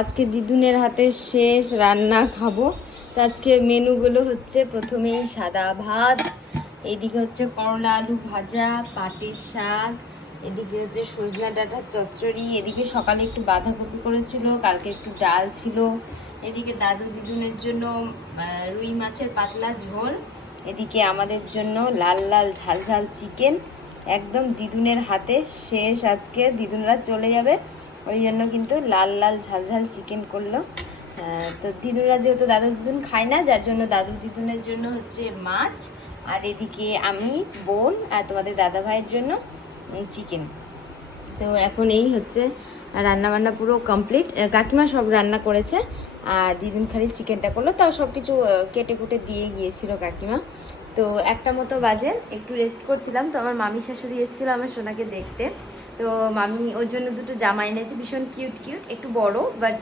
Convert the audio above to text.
আজকে দিদুনের হাতে শেষ রান্না খাবো। তো আজকে মেনুগুলো হচ্ছে প্রথমেই সাদা ভাত, এদিকে হচ্ছে করলা আলু ভাজা, পাটের শাক, এদিকে হচ্ছে সজনা ডাঁটার চচ্চড়ি, এদিকে সকালে একটু বাঁধাকপি করেছিল, কালকে একটু ডাল ছিল, এদিকে দাদু দিদুনের জন্য রুই মাছের পাতলা ঝোল, এদিকে আমাদের জন্য লাল লাল ঝাল ঝাল চিকেন। একদম দিদুনের হাতে শেষ, আজকে দিদুনরা চলে যাবে ওই জন্য কিন্তু লাল লাল ঝাল ঝাল চিকেন করলো। তো দিদুনরা যেহেতু দাদু দিদুন খায় না, যার জন্য দাদু দিদুনের জন্য হচ্ছে মাছ, আর এদিকে আমি, বোন আর তোমাদের দাদা ভাইয়ের জন্য চিকেন। তো এখন এই হচ্ছে রান্না বান্না পুরো কমপ্লিট। কাকিমা সব রান্না করেছে আর দিদুন খালি চিকেনটা করলো, তাও সব কিছু কেটে কুটে দিয়ে গিয়েছিল কাকিমা। তো একটা মতো বাজে, একটু রেস্ট করছিলাম, তো আমার মামি শাশুড়ি এসেছিলো আমার সোনাকে দেখতে। তো মামি ওর জন্য দুটো জামা এনেছে, ভীষণ কিউট কিউট, একটু বড় বাট